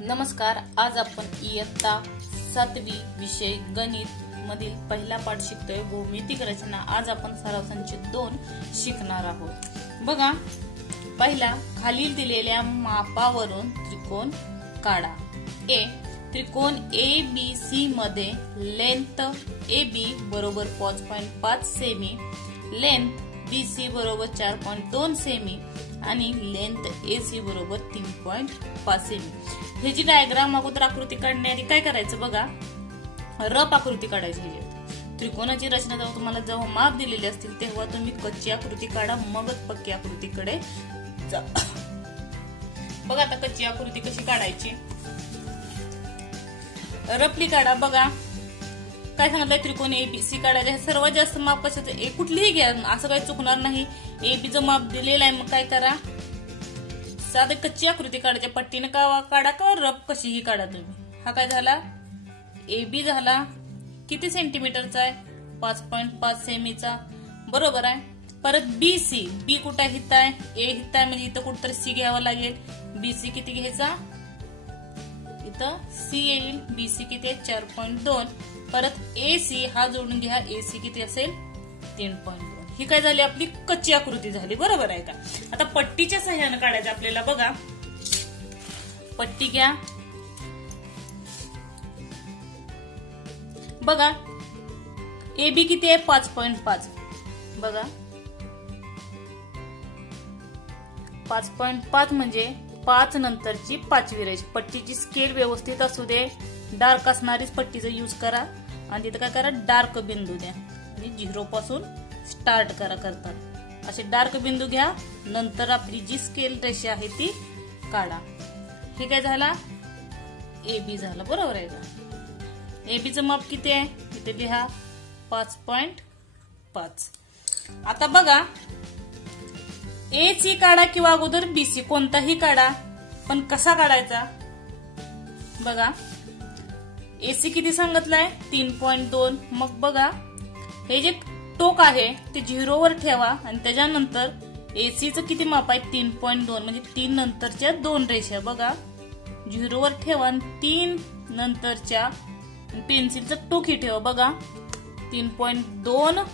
नमस्कार, आज आपण इयत्ता 7वी विषय गणित मधील पहिला पाठ शिकतोय, भौमितिक रचना। आज आपण सराव संच 2 शिकणार आहोत। बघा, पहिला, खालील दिलेल्या मापावरून त्रिकोण काढा। ए, त्रिकोण ABC मध्ये लेंथ AB बरोबर 5.5 सेमी, लेंथ BC बरोबर 4.2 सेमी आणि लेंथ AC बरोबर 3.5 सेमी। हे जी डायग्राम अगोदर आकृती काढण्याआधी काय करायचं बघा, रफ आकृती काढायची। त्रिकोणाची रचना जेव्हा माप दिलेले असतील तेव्हा तुम्ही कच्ची आकृती काढा, मगच पक्की आकृतीकडे जा। बघा आता कच्ची आकृती कशी काढायची, रफली काढा। बघा काय सांगितलंय, त्रिकोण ABC काढायचं। सर्वात जास्त माप कशाचं, कुठलीही घ्या, असं काही चुकणार नाही। ABचं माप दिलेलं आहे, मग काय करा, साधे कच्ची आकृती काढायची, पट्टीने काढा का रफ कशीही काढा तुम्ही। हा काय झाला, AB झाला, किती सेंटीमीटरचा आहे, 5.5 सेमीचा, बरोबर आहे। परत BC, B कुठे हित आहे, A हित आहे, म्हणजे इथं कुठतरी C घ्यावा लागेल। BC किती घ्यायचा, इथं C येईल, BC किती आहे 4.2। परत AC हा जोडून घ्या, AC किती असेल 3.2। ही काय झाली, आपली कच्ची आकृती झाली, बरोबर आहे का। आता पट्टीच्या सहाय्याने काढायचं आपल्याला। बघा, पट्टी घ्या। बघा AB किती आहे 5.5, बघा 5.5 म्हणजे 5 नंतरची 5वी रेष। पट्टीची स्केल व्यवस्थित असू दे, डार्क असणारीच पट्टीचा यूज करा आणि तिथे काय करा, डार्क बिंदू द्या आणि 0 पासून स्टार्ट करतात असे डार्क बिंदू घ्या। नंतर आपली जी स्केल रेषा आहे ती काढा। हे काय झाला, AB झाला, बरोबर आहे का। ABचं माप किती आहे, इथे लिहा 5.5। आता बघा, AC काढा किंवा अगोदर BC कोणताही काढा, पण कसा काढायचा बघा। AC किती सांगितलंय 3.2, मग बघा हे जे टोक आहे ते 0 वर ठेवा आणि त्याच्यानंतर AC चं किती माप आहे 3.2, म्हणजे 3 नंतरच्या 2 रेषा बघा 0 वर ठेवा आणि 3 नंतरच्या पेन्सिलचं टोक ही ठेवा, बघा 3.2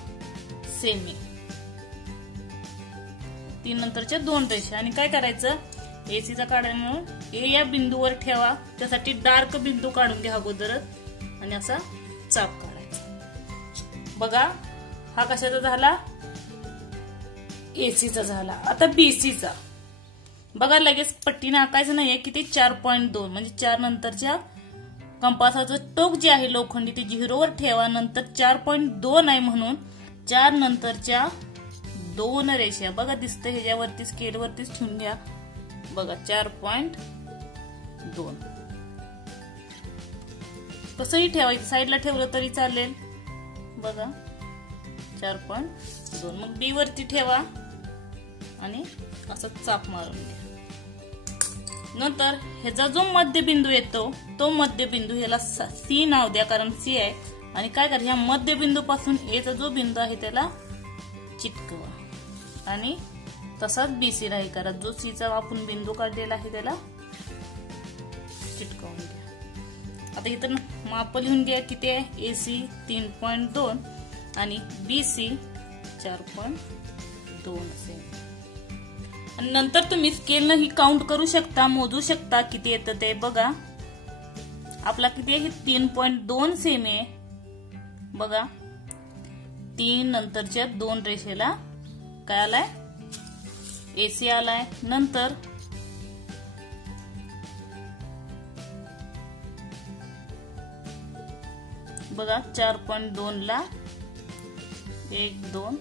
सेमी, 3 नंतरच्या 2 रेषा। आणि काय करायचं, AC चा काढा म्हणून A या बिंदूवर ठेवा, त्यासाठी डार्क बिंदू काढून घ्या अगोदरच आणि असा चाप काढायचा। बघा हा कशाचा झाला, AC चा झाला। आता BC चा बघा, लगेच पट्टीने आकायचं नाहीये, किती 4.2 म्हणजे 4 नंतरच्या कंपासाचं टोक जे आहे लोखंडी ते 0 वर ठेवा, नंतर 4.2 आहे म्हणून 4 नंतरच्या 2 रेषा बघा दिसतं ह्याच्यावरती स्केल वरतीच ठेवून घ्या, बघा 4.2। कसंही ठेवायचं, साईडला ठेवलं तरी चालेल, बघा 4.2। मग B वरती ठेवा आणि असं चाप मारून घ्या। नंतर ह्याचा जो मध्यबिंदू येतो तो मध्यबिंदू ह्याला C नाव द्या, कारण C आहे। आणि काय करा, ह्या मध्यबिंदू पासून A चा जो बिंदू आहे त्याला चिटकवा आणि तसाच BC राही करा, जो C चा आपण बिंदू काढलेला आहे त्याला चिटकवून घ्या। आता इथं माप लिहून घ्या, किती आहे AC 3.2 आणि BC 4.2 असेल। आणि नंतर तुम्ही स्केलनं ही काउंट करू शकता, मोजू शकता किती येतं ते। बघा आपला किती आहे 3.2 सेमी आहे, बघा 3 नंतरच्या 2 रेषेला काय आलाय, AC आलाय। नंतर बघा 4.2 ला 1 2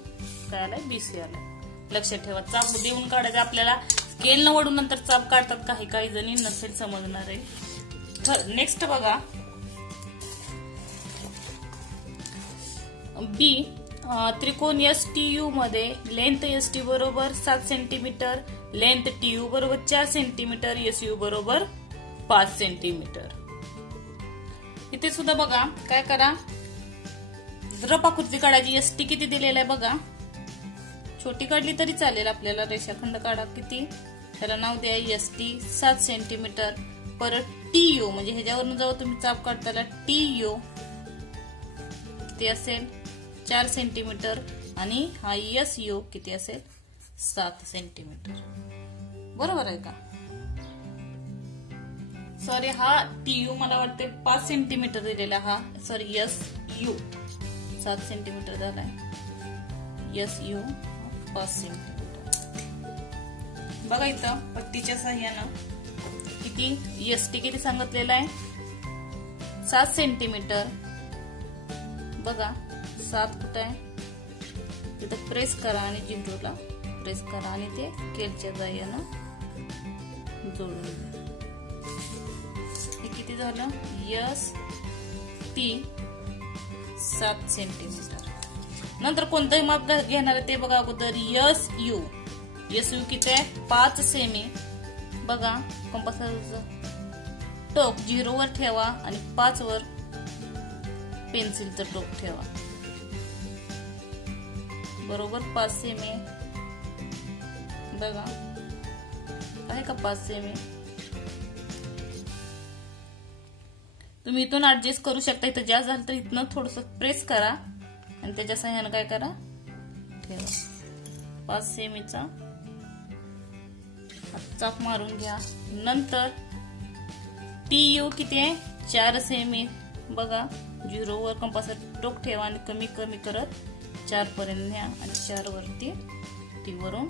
काय आलाय, BC आलाय। लक्षात ठेवा, चाप देऊन काढायचं आपल्याला, स्केल न वडून नंतर चाप काढतात, काही जणी नसेल समजणार आहे। नेक्स्ट बघा, B, त्रिकोण STU मध्ये लेंथ ST बरोबर 7 सेंटीमीटर, लेंथ TU बरोबर 4 सेंटीमीटर, SU बरोबर 5 सेंटीमीटर। इथे सुद्धा बघा काय करा, रफ आकृती काढायची। ST किती दिलेला आहे बघा छोटी काढली तरी चालेल आपल्याला. रेषाखंड काढा. किती? त्याला नाव द्या ST 7 सेंटीमीटर. परत TO म्हणजे ह्याच्यावरून जेव्हा तुम्ही चाप काढताना TO किती असेल? 4 सेंटीमीटर. आणि हा SO किती असेल? 7 सेंटीमीटर. बरोबर आहे का? सॉरी, हा TU मला वाटते 5 सेंटीमीटर दिलेला. हा सॉरी SU 7 सेंटीमीटर झालाय. SU 5 centimetre. बघा इथं पट्टीच्या साह्यानं किती ST किती सांगितलेलं आहे? 7 सेंटीमीटर. बघा 7 कुठं आहे? तिथं प्रेस करा आणि झिरोला प्रेस करा आणि ते स्केलच्या साह्यानं जोडून द्या. हे किती झालं? ST 7 centimetre. नंतर कोणतंही माप घेणार आहे ते बघा अगोदर. SU किती आहे? 5 सेमी. बघा कंपासचं टोक 0 वर ठेवा आणि 5 वर पेन्सिलचं टोक ठेवा. बरोबर 5 सेमी. बघा आहे का 5 सेमी? तुम्ही इथून ऍडजस्ट करू शकता. इथं जास्त झालं तर इथनं थोडस प्रेस करा आणि त्याच्या सहाय्यानं काय करा? ठेवा. 5 सेमीचा चाप मारून घ्या. नंतर TU किती आहे? 4 सेमी. बघा 0 वर कंपासचं टोक ठेवा आणि कमी कमी करत 4 पर्यंत न्या आणि 4 वरती T वरून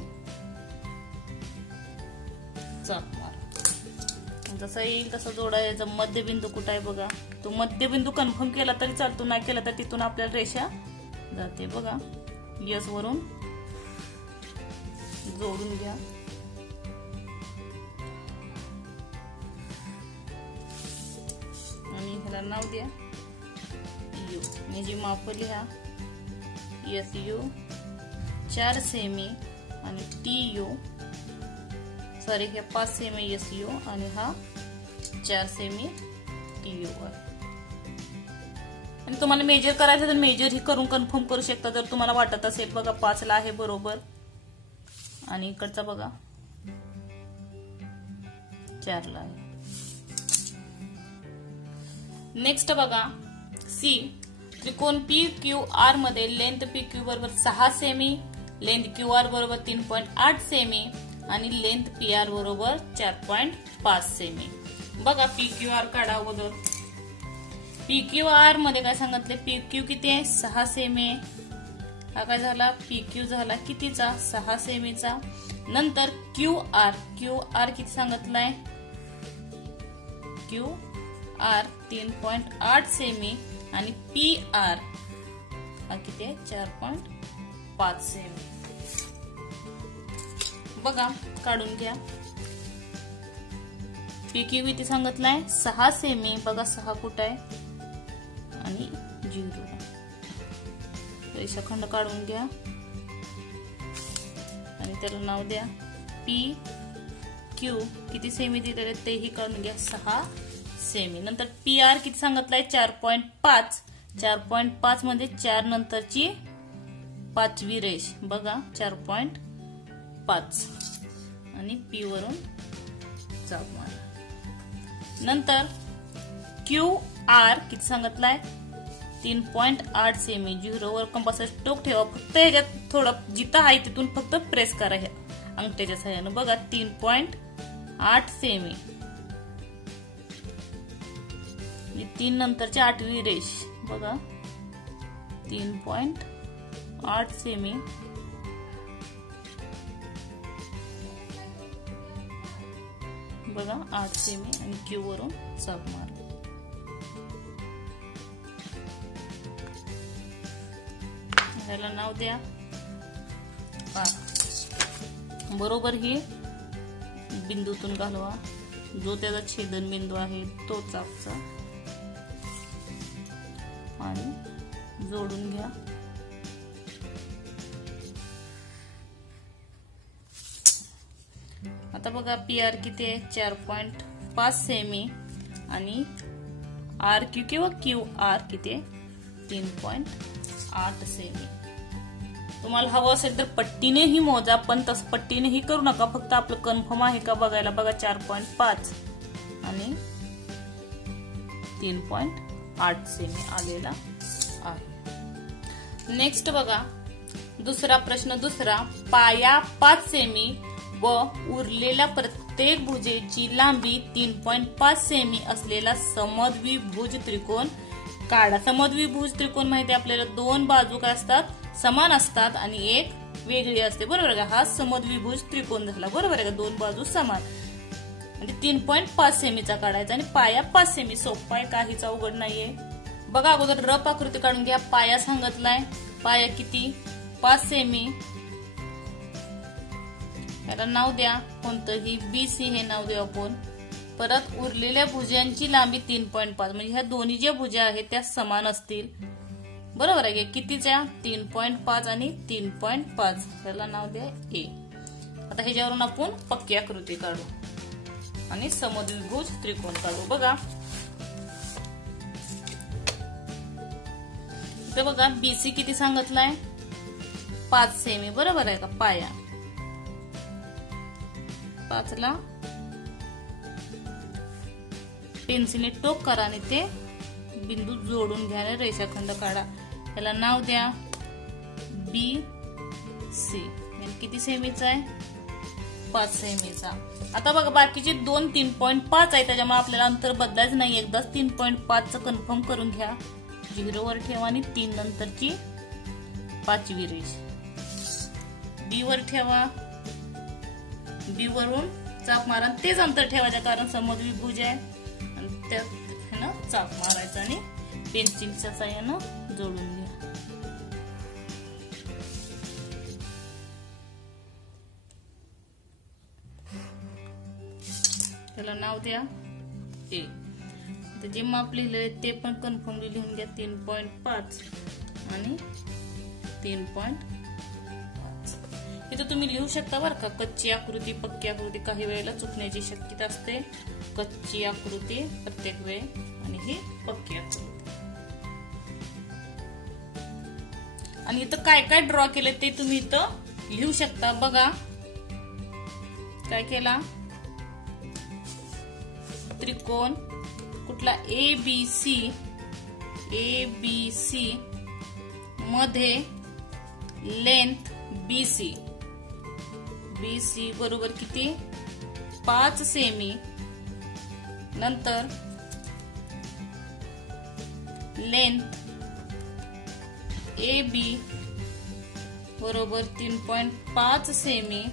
चाप मारा. जसा येईल तसा जोडायचा. मध्यबिंदू कुठं आहे बघा. तो मध्यबिंदू कन्फर्म केला तरी चालतो, नाही केला तर तिथून आपल्याला रेषा जाते. बघा S वरून जोडून घ्या. आणि ह्याला नाव द्या U. आणि जी माप लिहा SU 4 सेमी आणि TU सॉरी हे 5 सेमी SU आणि हा 4 सेमी TU आहे. आणि तुम्हाला मेजर करायचं तर मेजर ही करून कन्फर्म करू शकता जर तुम्हाला वाटत असेल. बघा 5 ला आहे बरोबर आणि इकडचा बघा 4 ला आहे. नेक्स्ट बघा C. त्रिकोण PQR मध्ये लेंथ PQ बरोबर 6 सेमी, लेंथ QR बरोबर 3.8 सेमी आणि लेंथ PR बरोबर 4.5 सेमी. बघा PQR काढा अगोदर. PQR मध्ये काय सांगितले? PQ किती आहे? 6 सेमी. हा काय झाला? PQ झाला कितीचा? 6 सेमीचा. नंतर QR किती सांगितलाय? QR 3.8 सेमी आणि PR हा किती आहे? 4.5 सेमी. बघा काढून घ्या. PQ किती सांगितलाय? 6 सेमी. बघा 6 कुठं आहे? आणि 0. रेषाखंड काढून घ्या आणि त्याला नाव द्या PQ. किती सेमी दिलेले तेही काढून घ्या. 6 सेमी. नंतर PR किती सांगितलाय? 4.5. 4.5 मध्ये 4 नंतरची 5वी रेष. बघा 4.5 आणि P वरून चाप मारा. नंतर QR किती सांगितलाय? 3.8 सेमी. 0 वर कंपासचं टोक ठेवा. फक्त ह्याच्यात थोडं जिथं आहे तिथून फक्त प्रेस करा ह्या अंगठ्याच्या सहाय्यानं. बघा 3.8 सेमी. 3 नंतरची 8वी रेष. बघा 3.8 सेमी. बघा 8 सेमी आणि Q वरून चाप मारा. ह्याला नाव द्या बरोबर ही बिंदूतून घालवा. जो त्याचा छेदन बिंदू आहे तो चापचा आणि जोडून घ्या. आता बघा PR किती आहे? 4.5 सेमी आणि RQ किंवा QR किती आहे? 3.8 सेमी. तुम्हाला हवं असेल तर पट्टीनेही मोजा, पण तसं पट्टीनेही करू नका, फक्त आपलं कन्फर्म आहे का बघायला. बघा 4.5 आणि 3.8 सेमी आलेला आहे. नेक्स्ट बघा दुसरा प्रश्न. पाया 5 सेमी व उरलेल्या प्रत्येक भुजेची लांबी 3.5 सेमी असलेला समद्विभुज त्रिकोण काढा. समद्विभुज त्रिकोण माहिती आपल्याला, दोन बाजू काय असतात, समान असतात आणि एक वेगळी असते, बरोबर का. हा समद्विभुज त्रिकोण झाला, बरोबर आहे का. दोन बाजू समान म्हणजे 3.5 सेमीचा काढायचा आणि पाया 5 सेमी. सोपा आहे, काहीच अवघड नाहीये. बघा अगोदर रफ आकृती काढून घ्या. पाया सांगितलाय, पाया किती, 5 सेमी. याला नाव द्या कोणतंही, BC हे नाव देऊ आपण. परत उरलेल्या भुजांची लांबी 3.5 म्हणजे ह्या दोन्ही ज्या भुजा आहेत त्या समान असतील, बरोबर आहे. कितीच्या, 3.5 आणि 3.5. याला नाव द्या A. आता ह्याच्यावरून आपण पक्की आकृती काढू आणि समद्विभुज त्रिकोण काढू. बघा इथे बघा BC किती सांगितलाय, 5 सेमी, बरोबर आहे का. पाया 5 ला पेन्सिलने टोक करा आणि ते बिंदू जोडून घ्या, रेषाखंड काढा. याला नाव द्या BC. किती सेमीचा आहे, 5 सेमीचा. आता बघा बाकीचे दोन 3.5 आहे, त्याच्यामुळे आपल्याला अंतर बदलायचं नाही. एकदाच 3.5 कन्फर्म करून घ्या. 0 वर ठेवा आणि 3 नंतरची 5वी रेष B वर ठेवा. B वरून चाप मारा, तेच अंतर ठेवायचं कारण समद्विभुज आहे. आणि त्यात चाप मारायचं आणि पेन्सिलच्या साहाय्यानं जोडून घ्या. त्याला नाव द्या A. जे माप लिहिलंय ते पण कन्फर्मली लिहून घ्या. 3.5 आणि 3.5. इथं तुम्ही लिहू शकता बरं का, कच्ची आकृती, पक्की आकृती. काही वेळेला चुकण्याची शक्यता असते. कच्ची आकृती प्रत्येक वेळ आणि ही पक्की आकृती. आणि इथं काय काय ड्रॉ केले ते तुम्ही इथं लिहू शकता. बघा काय केला, त्रिकोण कुठला, ABC मध्ये लेंथ BC बरोबर किती, 5 सेमी. नंतर लेंथ AB बरोबर 3.5 सेमी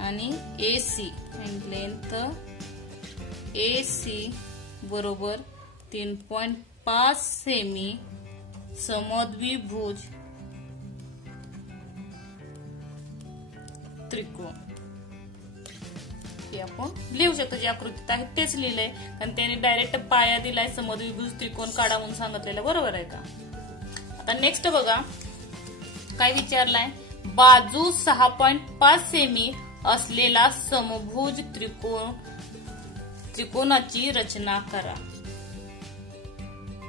आणि AC लेंथ AC बरोबर 3.5 सेमी समद्विभुज त्रिकोण. हे आपण लिहू शकतो. जे आकृतीत आहे तेच लिहिलंय, कारण त्याने डायरेक्ट पाया दिलाय, समद्विभुज त्रिकोण काढा म्हणून सांगितलेलं, बरोबर आहे का. आता नेक्स्ट बघा काय विचारलाय, बाजू 6.5 सेमी असलेला समभुज त्रिकोणाची रचना करा.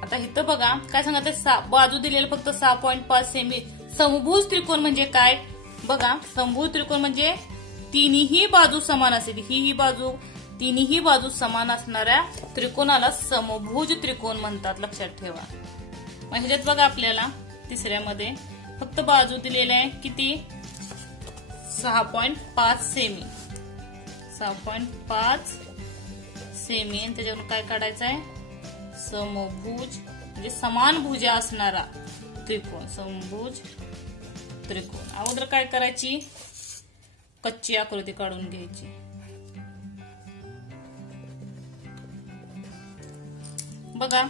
आता इथं बघा काय सांगत, बाजू दिलेलं फक्त 6.5 सेमी. समभुज त्रिकोण म्हणजे काय, बघा समभुज त्रिकोण म्हणजे तिन्ही बाजू समान असेल. ही बाजू, तिन्ही बाजू समान असणाऱ्या त्रिकोणाला समभुज त्रिकोण म्हणतात, लक्षात ठेवा. मग ह्याच्यात बघा आपल्याला तिसऱ्यामध्ये फक्त बाजू दिलेल्या आहे किती, 6.5 सेमी. 6.5 सेमी आणि त्याच्यावरून काय काढायचं आहे, समभुज म्हणजे समान भुजा असणारा त्रिकोण, समभुज त्रिकोण. अगोदर काय करायची, कच्ची आकृती काढून घ्यायची. बघा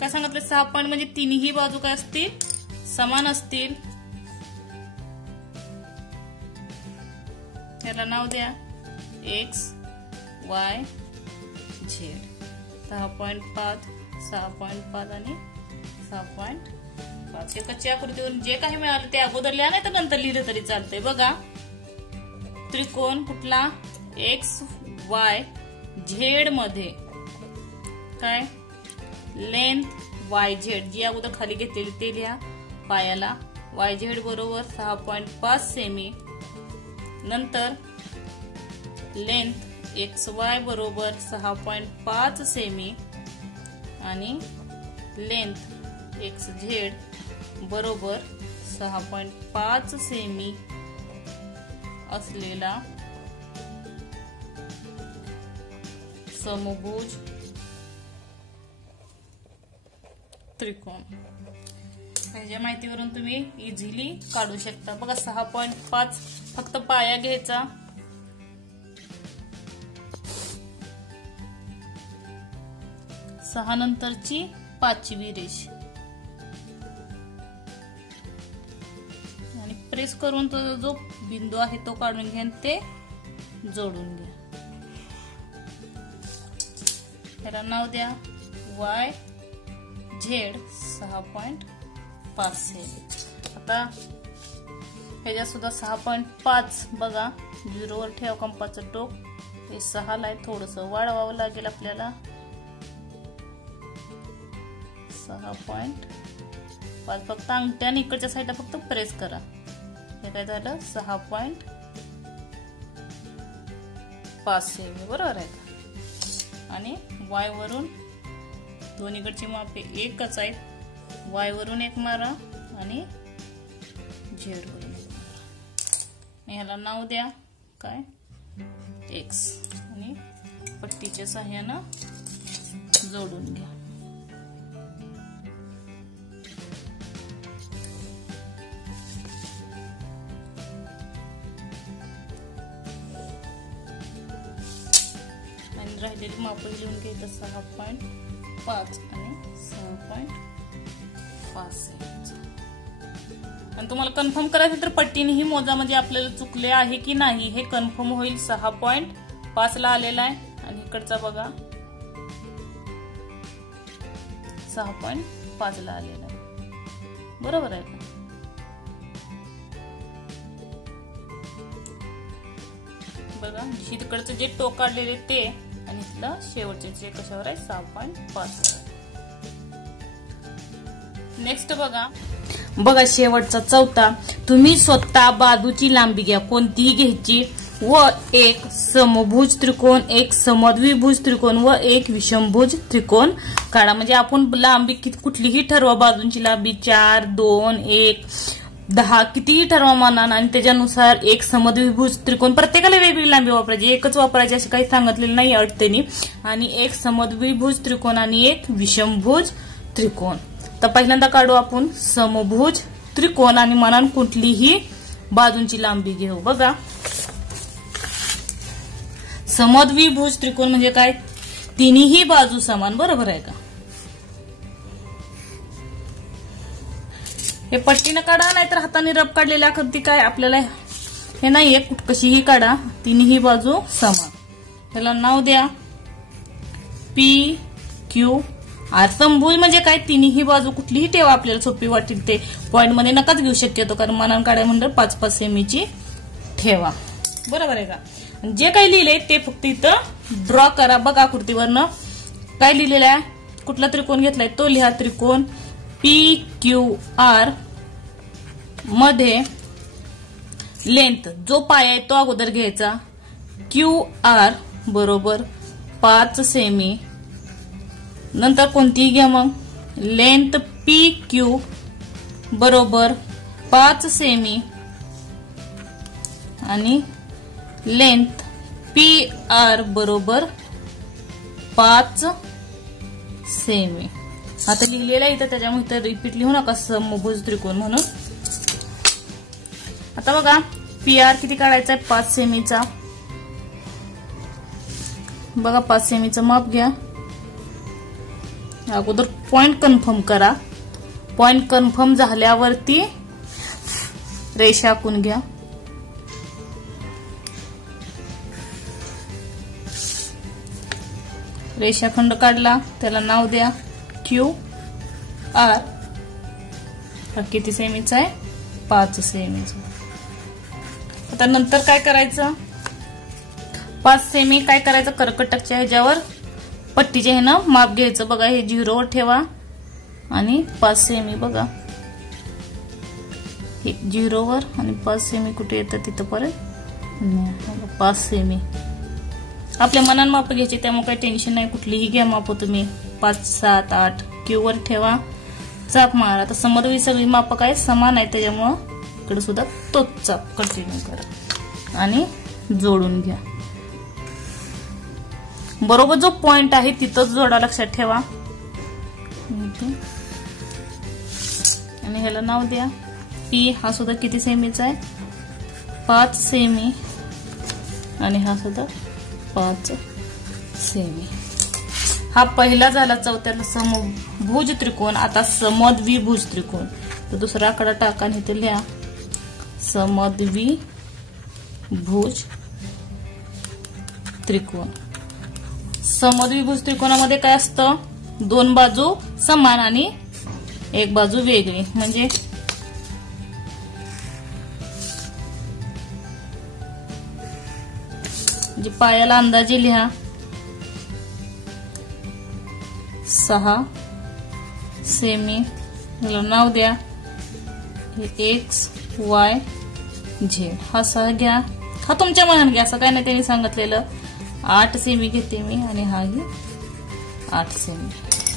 काय सांगितलं, 6 पॉइंट म्हणजे तिन्ही बाजू काय असतील, समान असतील. याला नाव द्या X Y Z. 6.5 6.5 आणि 6.5. हे कच्ची आकृतीवरून जे काही मिळालं ते अगोदर लिहा, नाही तर नंतर लिहिलं तरी चालतंय. बघा त्रिकोण कुठला, X Y Z मध्ये काय, लेंथ YZ जी अगोदर खाली घेतलेली ते लिहा, पायाला YZ बरोबर 6.5 सेमी. नंतर लेंथ XY बरोबर 6.5 सेमी आणि लेंथ XZ बरोबर 6.5 सेमी असलेला समभुज त्रिकोण. ह्याच्या माहितीवरून तुम्ही इझिली काढू शकता. बघा 6.5 फक्त पाया घ्यायचा. सहा नंतरची 5वी रेष आणि प्रेस करून तो जो बिंदू आहे तो काढून घ्या आणि ते जोडून घ्या. त्याला नाव द्या YZ 6.5 सेमी. आता ह्याच्यात सुद्धा 6.5 बघा 0 वर ठेवा कंपाचं टोक. हे 6 ला थोडस वाढवावं लागेल आपल्याला. 6.5 फक्त अंगठ्याने इकडच्या साईडला फक्त प्रेस करा. हे काय झालं 6.5 सेमी बरोबर आहे का. आणि Y वरून दोन्हीकडची मापे एकच आहेत. Y वरून एक मारा आणि Z वरून एक मारा. ह्याला नाव द्या काय X आणि पट्टीच्या सहाय्यानं जोडून घ्या. राहिलेली माप लिहून घ्यायचं 6.5 आणि 6.5 सेमी. आणि तुम्हाला कन्फर्म करायचं तर पट्टीने ही मोजा म्हणजे आपल्याला चुकले आहे की नाही हे कन्फर्म होईल. 6.5 ला आलेला आहे आणि इकडचा बघा 6.5 ला आलेला आहे बरोबर आहे का. बघा इकडचं जे टोक काढलेले ते आणि इथलं शेवटचे जे कशावर आहे 6.5. नेक्स्ट बघा शेवटचा चौथा. तुम्ही स्वतः बाजूची लांबी घ्या कोणतीही घ्यायची व एक समभुज त्रिकोण, एक समद्विभुज त्रिकोण व एक विषमभुज त्रिकोण काढा. म्हणजे आपण लांबी कुठलीही ठरवा. बाजूंची लांबी 4, 2, 1, 10 कितीही ठरवा मानान आणि त्याच्यानुसार एक समद्विभुज त्रिकोण. प्रत्येकाला वेगळी लांबी वापरायची. एकच वापरायची असे काही सांगितलेलं नाही अडचणी. आणि एक समद्विभुज त्रिकोण आणि एक विषमभुज त्रिकोण. तर पहिल्यांदा काढू आपण समभुज त्रिकोण आणि मानान कुठलीही बाजूंची लांबी घेऊ. बघा समद्विभुज त्रिकोण म्हणजे काय तिन्ही बाजू समान बरोबर आहे का. हे पट्टीनं काढा नाहीतर हाताने रब काढलेल्या आकृती काय आपल्याला हे नाहीये कशीही काढा. तिन्ही बाजू समान. त्याला नाव द्या PQR. समभुज म्हणजे काय तिन्ही बाजू कुठलीही ठेवा आपल्याला सोपी वाटेल ते. पॉइंट मध्ये नकाच घेऊ शक्यतो कारण मानान काढाय म्हणजे 5-5 सेमीची ठेवा बरोबर आहे का. जे काही लिहिलंय ते फक्त इथं ड्रॉ करा. बघा आकृतीवरनं काय लिहिलेलं आहे. कुठला त्रिकोण घेतलाय तो लिहा. त्रिकोण PQR मध्ये लेंथ जो पाया आहे तो अगोदर घ्यायचा. QR बरोबर 5 सेमी. नंतर कोणतीही घ्या मग. लेंथ PQ बरोबर 5 सेमी आणि लेंथ PR बरोबर 5 सेमी. आता लिहिलेलं आहे इथं त्याच्यामुळे रिपीट लिहू नका समभुज त्रिकोण म्हणून. आता बघा PR किती काढायचा आहे 5 सेमीचा. बघा 5 सेमीचं माप घ्या. अगोदर पॉइंट कन्फर्म करा. पॉइंट कन्फर्म झाल्यावरती रेषा आखून घ्या. रेषाखंड काढला त्याला नाव द्या QR. किती सेमीचा आहे 5 सेमीचा. आता नंतर काय करायचं 5 सेमी काय करायचं कर्कटकच्या ह्याच्यावर पट्टीच्या ह्यानं माप घ्यायचं. बघा हे 0 वर ठेवा आणि 5 सेमी बघा हे 0 वर आणि 5 सेमी कुठे येतात तिथपर्यंत 5 सेमी आपल्या मनान माप घ्यायचे, त्यामुळे काही टेन्शन नाही, कुठलीही घ्या माप तुम्ही 5 7 8 क्यू वर ठेवा, चाप मारा. तर समोरही सगळी माप काय समान आहे, त्याच्यामुळे इकडे सुद्धा तोच चाप कंटिन्यू करा आणि जोडून घ्या. बरोबर जो पॉइंट आहे तिथंच जोडा, लक्षात ठेवा. आणि ह्याला नाव द्या पी. हा सुद्धा किती सेमीचा आहे 5 सेमी आणि हा सुद्धा 5 सेमी. हा पहिला झाला चौथ्याला समभुज त्रिकोण. आता समद्विभुज त्रिकोण. तर दुसरा आकडा टाका आणि इथे लिहा समद्विभुज त्रिकोण. समद्विभुज त्रिकोणामध्ये काय असतं, 2 बाजू समान आणि 1 बाजू वेगळी. म्हणजे पायाला अंदाजे लिहा 6 सेमी. नाव द्या एक्स वाय झेड. हा 6 घ्या, हा तुमच्या मनाने घ्या, असं काय नाही त्यांनी सांगितलेलं. 8 सेमी घेते मी आणि हाही 8 सेमी.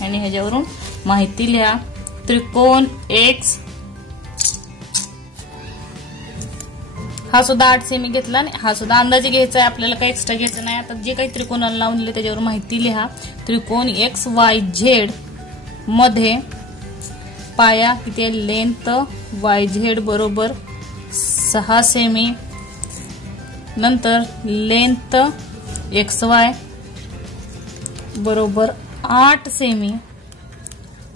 आणि ह्याच्यावरून माहिती लिहा त्रिकोण एक्स. हा सुद्धा 8 सेमी घेतला आणि हा सुद्धा अंदाजे घ्यायचा आहे, आपल्याला काही एक्स्ट्रा घ्यायचं नाही. आता जे काही त्रिकोणाला लावून दिले त्याच्यावर माहिती लिहा. त्रिकोण एक्स वाय झेड मध्ये पाया किती आहे, लेंथ वाय झेड बरोबर 6 सेमी. नंतर लेंथ एक्स वाय बरोबर 8 सेमी.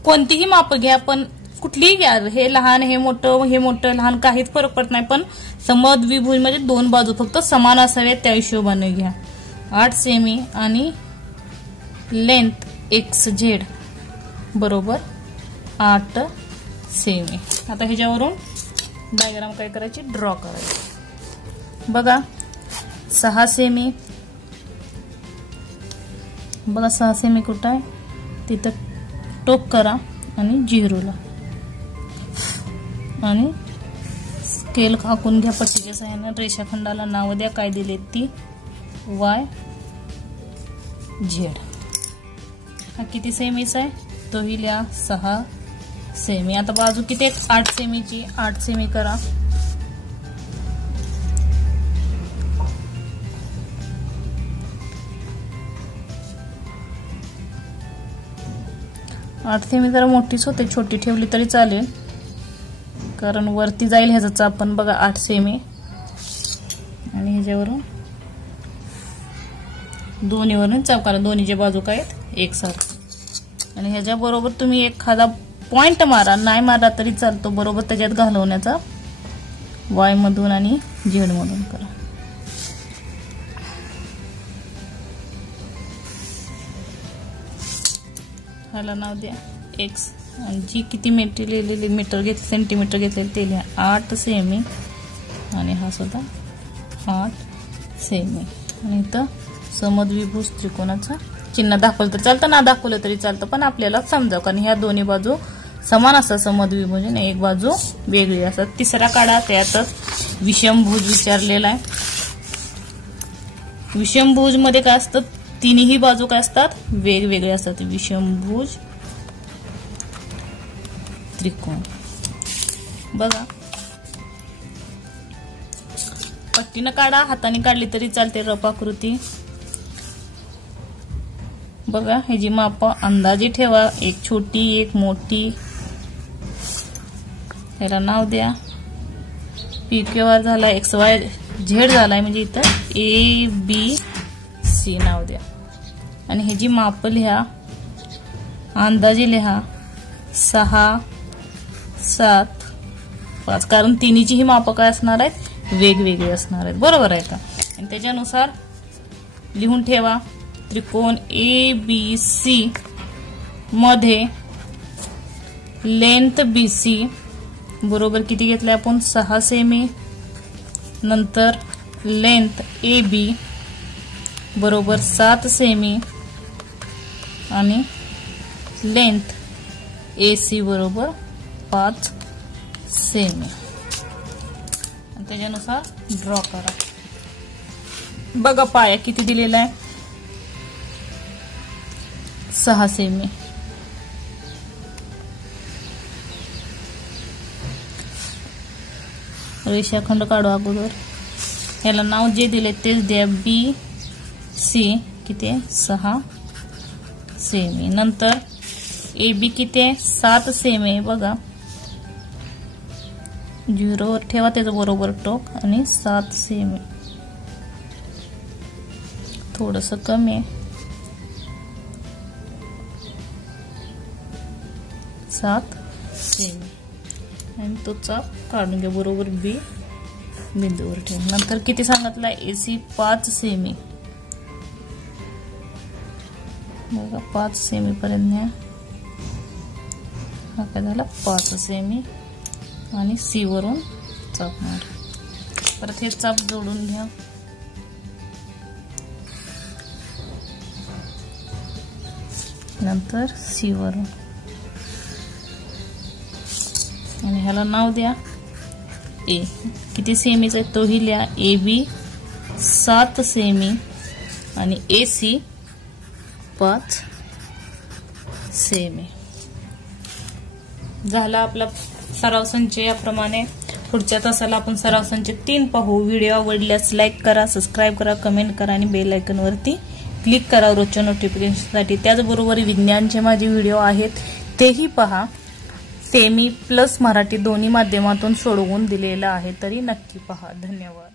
कोणतीही माप घ्या, पण कुठलीही घ्या, हे लहान हे मोठं लहान काहीच फरक पडत नाही. पण समद्विभुज मध्ये 2 बाजू फक्त समान असाव्यात त्या हिशोबाने घ्या. 8 सेमी आणि लेंथ एक्स झेड बरोबर 8 सेमी. आता ह्याच्यावरून डायग्राम काय करायची, ड्रॉ करायची. बघा 6 सेमी, बघा 6 सेमी कुठं आहे, तिथं टोक करा आणि 0 ला आणि स्केल आखून घ्या पट्टीच्या सहाय्याने. रेषाखंडाला नाव द्या, काय दिले ती वाय झेड. हा किती सेमीचा आहे तोही लिहा 6 सेमी. आता बाजू किती आहेत 8 सेमीची, 8 सेमी करा. आठ सेमी जरा मोठीच होते, छोटी ठेवली तरी चालेल कारण वरती जाईल ह्याचा चाप. पण बघा 8 सेमी आणि ह्याच्यावरून दोन्हीवरून चाप करा, दोन्हीच्या बाजू काय आहेत एकसारखं. आणि ह्याच्या बरोबर तुम्ही एखादा पॉइंट मारा, नाही मारला तरी चालतो, बरोबर त्याच्यात घालवण्याचा वाय मधून आणि झेड मधून करा. ह्याला नाव द्या एक्स आणि जी किती मीटर घेतले सेंटीमीटर घेतले ते लिहा 8 सेमी आणि हा सुद्धा 8 सेमी. आणि इथं समद्विभुज त्रिकोणाचं चिन्ह दाखवलं तर चालतं, ना दाखवलं तरी चालतं, पण आपल्याला समजावं कारण ह्या दोन्ही बाजू समान असतात समद्विभुज आणि एक बाजू वेगळी असतात. तिसरा काढा, त्यातच विषमभुज विचारलेला आहे. विषमभुज मध्ये काय असतं, तिन्ही बाजू काय असतात वेगवेगळे असतात. विषमभुज त्रिकोण बघा पट्टीनं काढा, हाताने काढली तरी चालते रफ आकृती. बघा ह्याची माप अंदाजे ठेवा, एक छोटी एक मोठी. ह्याला नाव द्या PQR झाला, XY झेड झालाय, म्हणजे इथं ABC नाव द्या. आणि ह्याची माप लिहा, अंदाजे लिहा 6 7 5 कारण तिन्हीची ही माप काय असणार आहेत वेगवेगळे असणार आहेत. बरोबर आहे का. आणि त्याच्यानुसार लिहून ठेवा त्रिकोण ABC मध्ये लेंथ BC बरोबर किती घेतले आपण 6 सेमी. नंतर लेंथ AB बरोबर 7 सेमी आणि लेंथ AC बरोबर 5 सेमी. त्याच्यानुसार ड्रॉ करा. बघा पाया किती दिलेला आहे, 6 सेमी. रेषाखंड काढू अगोदर. याला नाव जे दिले तेच द्या, BC किती आहे, 6 सेमी. नंतर AB किती आहे, 7 सेमी आहे. बघा 0 वर ठेवा त्याचं बरोबर टोक आणि 7 सेमी. थोडस कमी आहे, 7 सेमी. आणि तो चाप काढून घ्या बरोबर B बिंदूवर ठेवा. नंतर किती सांगितलं, AC 5 सेमी. बघा 5 सेमी पर्यंत न्या. हा काय झाला, 5 सेमी. आणि C वरून चाप मार. परत हे चाप जोडून घ्या. नंतर C वरून आणि ह्याला नाव द्या A. किती सेमीचा आहे तोही लिहा. AB 7 सेमी आणि AC 5 सेमी. झाला आपला सराव संच. याप्रमाणे पुढच्या तासाला आपण सराव संच 3 पाहू. व्हिडिओ आवडल्यास लाईक करा, सबस्क्राईब करा, कमेंट करा आणि बेल आयकॉन वरती क्लिक करा रोजच्या नोटिफिकेशनसाठी. त्याचबरोबर विज्ञानचे माझे व्हिडिओ आहेत तेही पहा. ते मी प्लस मराठी दोन्ही माध्यमातून सोडवून दिलेलं आहे, तरी नक्की पहा. धन्यवाद.